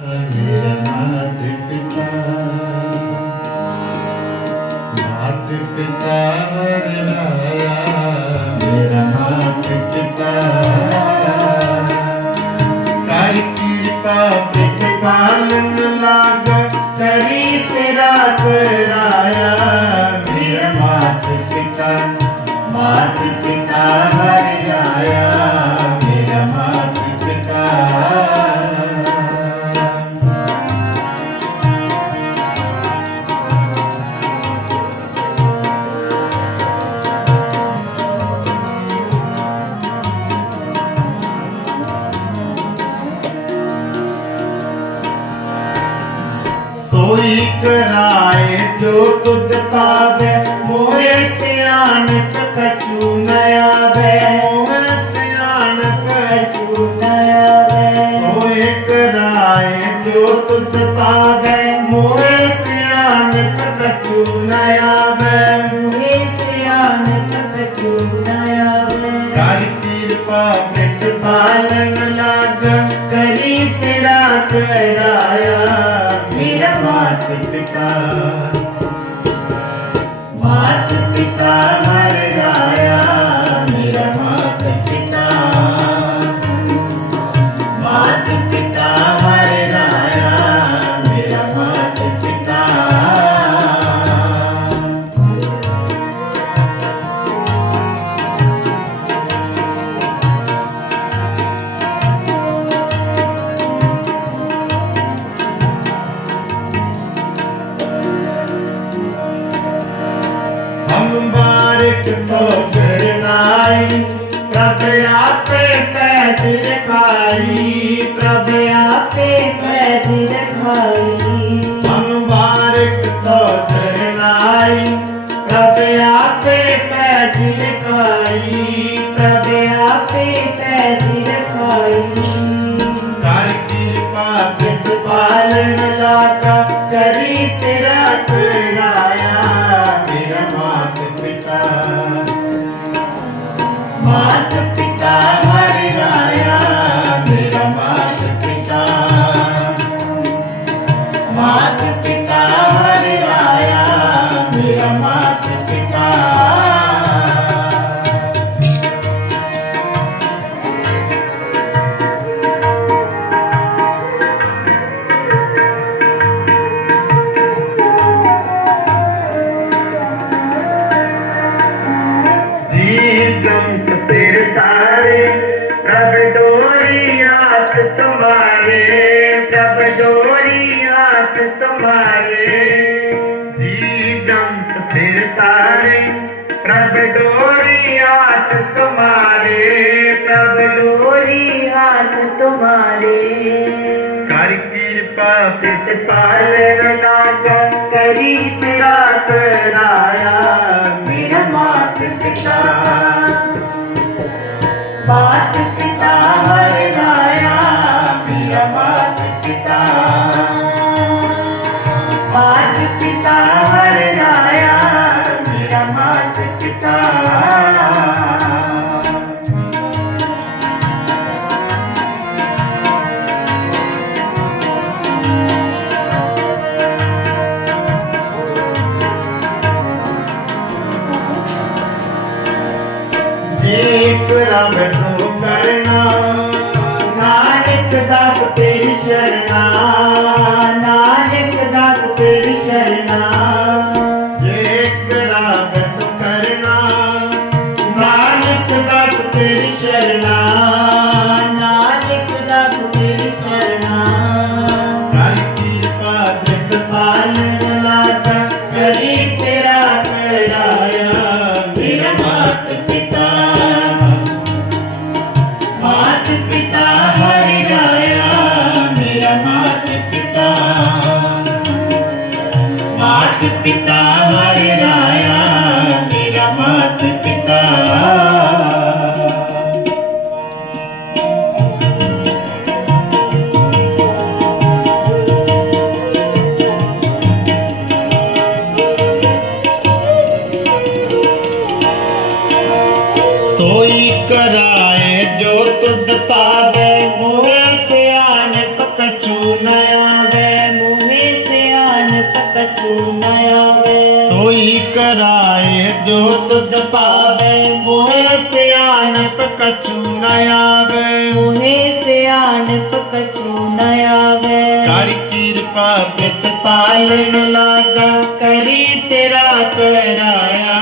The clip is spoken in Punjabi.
ਮੇਰਾ ਪਿਤਾ ਮਾਤ ਪਿਤਾ ਮਾਤ ਪਿਤਾ ਕਰ ਕਿਰਪਾ ਮੇਰਾ ਮਾਤ ਪਿਤਾ ਮਾਤ ਪਿਤਾ ਕੋਈ ਜੋ ਤੁਧ ਪਾਵੇ ਮੋਹੇ ਸਿਆਣਪ ਕਛੂ ਨ ਆਵੇ। ਮੋਹੇ ਸਿਆਣਪ ਕਛੂ ਜੋ ਤੁਧ ਪਾਵੇ ਮੋਹੇ ਸਿਆਣਪ ਕਛੂ माता माता ਮੁਬਾਰਕ ਮੋਸਰ ਨਾਈ। ਪ੍ਰਭ ਆਪੇ ਪੈਜ ਖਾਈ ਪ੍ਰਭ ਆਪੇ ਪੈਜ ਖਾਈ माता ਏਕ ਰੱਬ ਨੂੰ ਨਾਨਕ ਦਾਸ ਤੇਰੀ ਸ਼ਰਨ hospital. ਆਵੇ ਮੋਹੇ ਸਿਆਣਪ ਕਛੂ ਨ ਆਵੇ ਕਰ ਕਿਰਪਾ ਪਾਲਣ ਲਾਗਾ ਕਰੀ ਤੇਰਾ ਕਰਾਇਆ